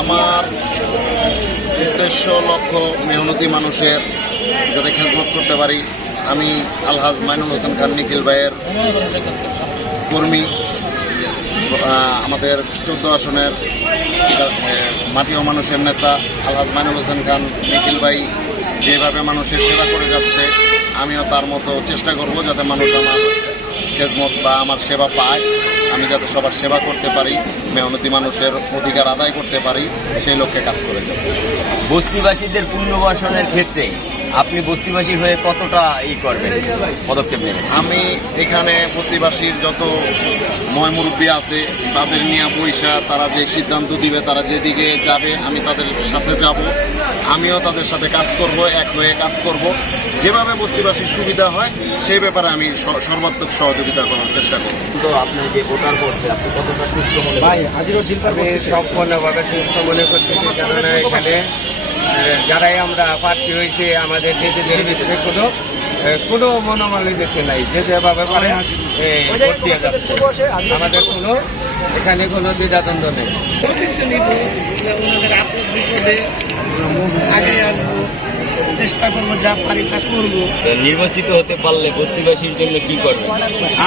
আমার উদ্দেশ্য লক্ষ্য মেহনতি মানুষের যাতে খেদমত করতে পারি। আমি আলহাজ মাইনুল হোসেন খান নিখিল ভাইয়ের কর্মী। আমাদের 14 আসনের মাটি ও মানুষের নেতা আলহাজ মাইনুল হোসেন খান নিখিল ভাই যেভাবে মানুষের সেবা করে যাচ্ছে, আমিও তার মতো চেষ্টা করব যাতে মানুষ আমার খেদমত বা আমার সেবা পায়। আমি যাতে সবার সেবা করতে পারি, মেহনতি মানুষের অধিকার আদায় করতে পারি, সেই লক্ষ্যে কাজ করে যাব। বস্তিবাসীদের পুনর্বাসনের ক্ষেত্রে আপনি বস্তিবাসী হয়ে কতটা করবেন, পদক্ষেপ নেবেন? আমি এখানে বস্তিবাসীর যত মুরব্বী আছে তাদের নিয়ে বৈশা, তারা যে সিদ্ধান্ত দিবে, তারা যেদিকে যাবে আমি তাদের সাথে যাব। আমিও তাদের সাথে কাজ করব, এক হয়ে কাজ করব। যেভাবে বস্তিবাসীর সুবিধা হয় সেই ব্যাপারে আমি সর্বাত্মক সহযোগিতা করার চেষ্টা করব। তো আপনি যে ভোটার করছে, আপনি কতটা সুস্থ মনে সম্পূর্ণভাবে সুস্থ মনে করতেছি, কেননা এখানে যারাই আমরা প্রার্থী হয়েছে আমাদের নিজেদের ভিতরে কোনো মনোমালিন্য নাই, যে যেভাবে পারে ভোট দিয়ে যাচ্ছে। আমাদের এখানে কোনো দ্বিধাদ্বন্দ্ব নেই। চেষ্টা করবো, যা পারি তা করবো। নির্বাচিত হতে পারলে বস্তিবাসীর জন্য কি করবে?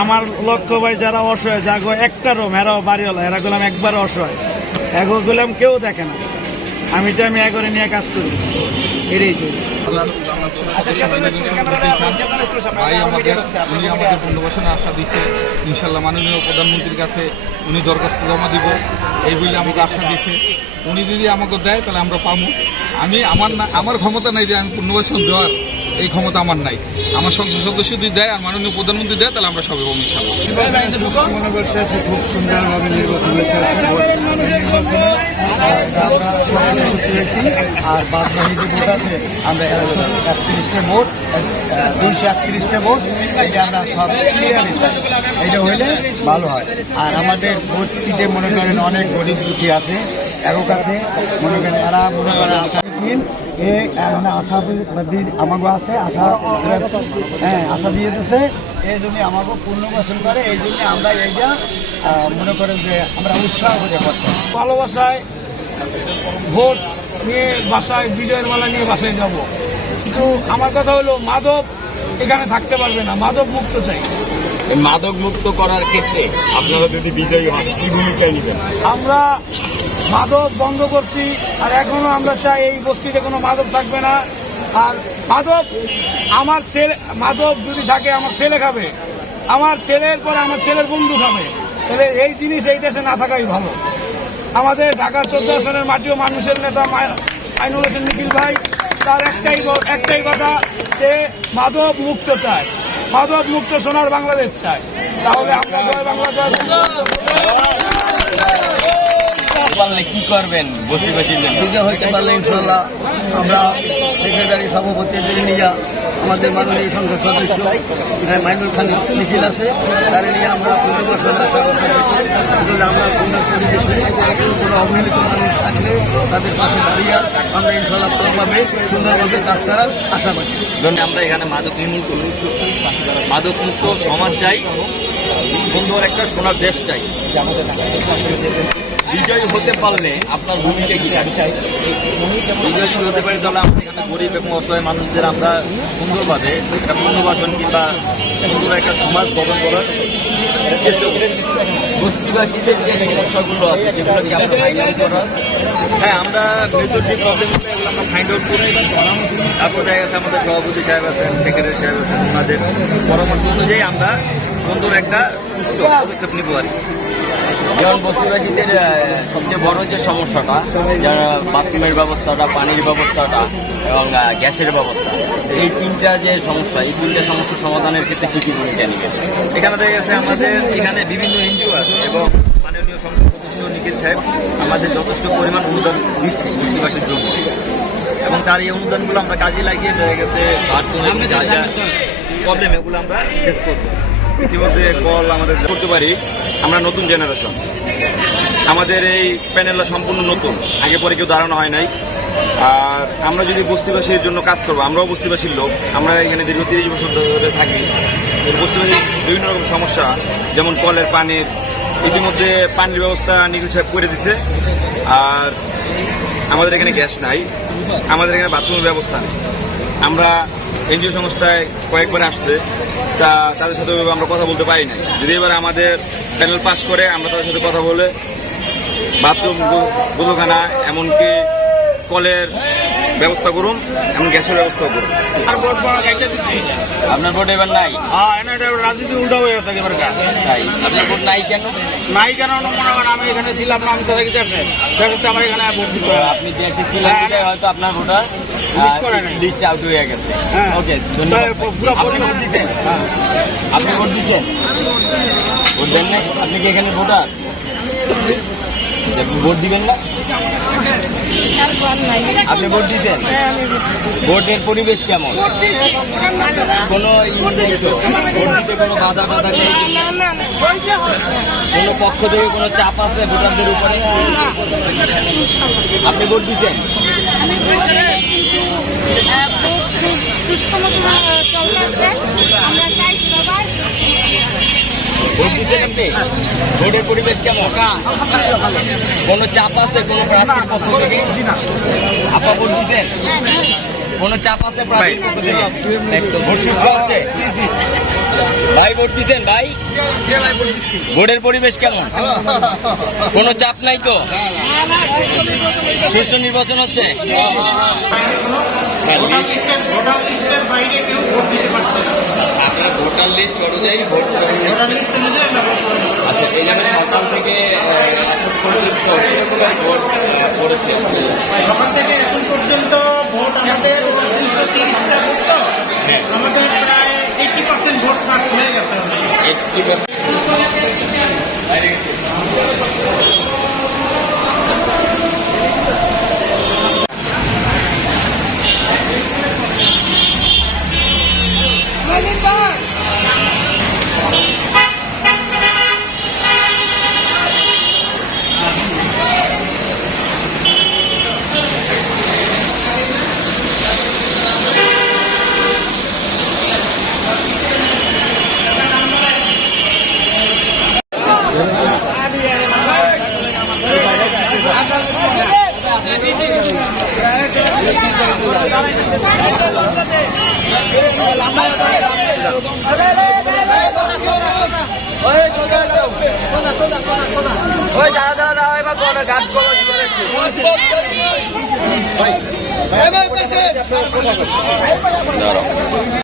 আমার লক্ষ্য ভাই, যারা অসহায়, যাগো একটা রুম, এরাও বাড়িওয়ালা, এরা গুলাম একবার অসহায়, এগো গুলাম কেউ দেখে না। আমি চাই আমি এগরে নিয়ে কাজ করি, এটাই চাই। ভাই উনি আমাদের পুনর্বাসনে আশা দিছে, ইনশাল্লাহ মাননীয় প্রধানমন্ত্রীর কাছে উনি দরখাস্ত জমা দিব এই বলে আমাকে আশা দিছে। উনি যদি আমাকে দেয় তাহলে আমরা পাবো। আমার ক্ষমতা নাই যে আমি পুনর্বাসন দেওয়ার, এই ক্ষমতা আমার নাই। আমার সংসদ সদস্য যদি দেয় আর মাননীয় প্রধানমন্ত্রী দেয় তাহলে আমরা সবাই পাবো ইনশাল্লাহ। মনে করতে আছে খুব সুন্দরভাবে নির্বাচন হয়েছে, আর বাদ বাকি যে ভোট আছে আমরা 131টা ভোট, 231টা ভোট, এটা আমরা সব ক্লিয়ারই চাই। এটা হইলে ভালো হয়। আর আমাদের ভোট দিতে মনে করেন অনেক গরিব দুঃখী আছে, একক আছে, মনে করেন এরা মনে করেন আশাহীন, মানে আশাবাদী আমাকে আছে, আশা দিয়ে দিতেছে। এই জন্য আমাকে পুনর্বাসন করে, এই জন্য আমরা এইটা মনে করেন যে আমরা উৎসাহ করে করতাম। ভালোবাসায় ভোট নিয়ে বাসায়, বিজয়ের মালা নিয়ে বাসায় যাব। কিন্তু আমার কথা হলো, মাদক এখানে থাকতে পারবে না, মাদক মুক্ত চাই। মাদক মুক্ত করার ক্ষেত্রে আপনারা যদি বিজয়ী হন কি ভূমিকা নেবেন? আমরা মাদক বন্ধ করছি, আর এখনো আমরা চাই এই বস্তিতে কোনো মাদক থাকবে না। আর মাদক যদি থাকে আমার ছেলে খাবে, আমার ছেলের পরে আমার ছেলের বন্ধু খাবে, তাহলে এই জিনিস এই দেশে না থাকাই ভালো। আমাদের ঢাকা 14 আসনের মাটি ও মানুষের নেতা মাইনুল হোসেন নিখিল ভাই, তার একটাই কথা, সে মাদক মুক্ত চায়, মাদক মুক্ত সোনার বাংলাদেশ চায়। তাহলে আমরা জয় বাংলা, জয় পারলে কি করবেন বস্তিবাসীর জন্য? বিজয় হইতে পারলে ইনশাল্লাহ আমরা সেক্রেটারি সভাপতি নিয়ে আমাদের মাননীয় সংসদ সদস্য মাইনুল খান নিখিল আছে, তার নিয়ে আমরা পুনর্বাসন আমরা পরিবেশে কোনো অবহেলিত মানুষ থাকলে তাদের পাশে দাঁড়িয়ে আমরা ইনশাল্লাহ ভালোভাবে সুন্দরভাবে কাজ করার আশাবাদী। আমরা এখানে মাদক মুক্ত সমাজ চাই, সুন্দর একটা সোনার দেশ চাই। বিজয়ী হতে পারলে আপনার ভূমিকা কি? বিজয়ী হতে পারে তাহলে আমরা এখানে গরিব এবং অসহায় মানুষদের আমরা সুন্দরভাবে একটা পুনর্বাসন কিংবা সুন্দর একটা সমাজ গঠন করার চেষ্টা করি। বস্তিবাসীদের যে সমস্যাগুলো আছে সেগুলোকে আমরা ফাইন্ড আউট করার, হ্যাঁ আমরা মেজর যে প্রবলেমগুলো এগুলো আমরা ফাইন্ড আউট করছি। তারপর দেখা গেছে আমাদের সভাপতি সাহেব আছেন, সেক্রেটারি সাহেব আছেন, ওনাদের পরামর্শ অনুযায়ী আমরা সুন্দর একটা সুষ্ঠু পদক্ষেপ নিব আর কি। যেমন বস্তিবাসীদের সবচেয়ে বড় যে সমস্যাটা, যারা বাথরুমের ব্যবস্থাটা, পানির ব্যবস্থাটা এবং গ্যাসের ব্যবস্থা, এই তিনটা যে সমস্যা, এই তিনটা সমস্যা সমাধানের ক্ষেত্রে কী কী ভূমিকা নেবে? এখানে দেখা গেছে আমাদের এখানে বিভিন্ন এনজিও আছে এবং মাননীয় সংসদ সদস্য নিখিল সাহেব আমাদের যথেষ্ট পরিমাণ অনুদান দিচ্ছে বস্তিবাসীর জন্য, এবং তার এই অনুদানগুলো আমরা কাজে লাগিয়ে দেখা গেছে বাথরুমের যা যা প্রবলেম এগুলো আমরা ফেস করবো। ইতিমধ্যে কল আমাদের করতে পারি। আমরা নতুন জেনারেশন, আমাদের এই প্যানেলটা সম্পূর্ণ নতুন, আগে পরে কেউ দাঁড়ানো হয় নাই। আর আমরা যদি বস্তিবাসীর জন্য কাজ করবো, আমরাও বস্তিবাসীর লোক, আমরা এখানে দীর্ঘ 30 বছর ধরে থাকি। বস্তিবাসীর বিভিন্ন রকম সমস্যা, যেমন কলের পানির, ইতিমধ্যে পানির ব্যবস্থা নিখিল সাহেব করে দিচ্ছে। আর আমাদের এখানে গ্যাস নাই, আমাদের এখানে বাথরুমের ব্যবস্থা নেই। আমরা এনজিও সংস্থায় কয়েকবার আসছে, তা তাদের সাথে আমরা কথা বলতে পারি না। যদি এবার আমাদের প্যানেল পাস করে, আমরা তাদের সাথে কথা বলে বাথরুম, গোলখানা, এমনকি কলের ব্যবস্থা করুন, এমন গ্যাসের ব্যবস্থা করুন। আপনার ভোট এবার নাই? রাজনীতি উল্টা হয়ে গেছে এবার। তাই আপনার ভোট নাই কেন? নাই কেন মনে করেন আমি এখানে ছিলাম না, আমি তাদেরকে দেশে আমার এখানে ভোট দিতে হবে। আপনি দেশে ছিলেন বিধায় হয়তো আপনার ভোটার লিস্ট করে নাই। লিস্ট আউট হয়ে গেছে। হ্যাঁ। ওকে, পুরো আপনি ভোট দিচ্ছেন? আপনি ভোট দিচ্ছেন? ভোট দেন নাই? আপনি কি এখানে ভোটার? ভোট দিবেন না? আপনি ভোট দিচ্ছেন? ভোটের পরিবেশ কেমন? কোনো ভোট দিতে কোনো বাধা নেই? কোনো পক্ষ থেকে কোনো চাপ আছে ভোটারদের উপরে? আপনি ভোট দিচ্ছেন? সুস্থ মতো চলতেছে, আমরা চাই সবাই ভোট দিচ্ছেন আপনি? ভোটের পরিবেশ কেমন? কোনো চাপ আছে কোনো প্রার্থীর পক্ষ থেকে? আপা ভোট দিচ্ছেন? কোনো চাপ আছে প্রার্থীর পক্ষ থেকে? ভোট সুস্থ হচ্ছে? ভাই ভোট দিচ্ছেন? ভাই ভোটের পরিবেশ কেমন? কোনো চাপ নাই তো? সুষ্ঠু নির্বাচন হচ্ছে? আপনার ভোটার লিস্ট অনুযায়ী ভোট আচ্ছা, এই জন্য সরকার থেকে ভোট পড়েছে সকাল থেকে এখন পর্যন্ত ভোট আমাদের 330টা ভোট, তো আমাদের প্রায় 80% ভোট কাস্ট হয়ে গেছে। দাঁড়াও।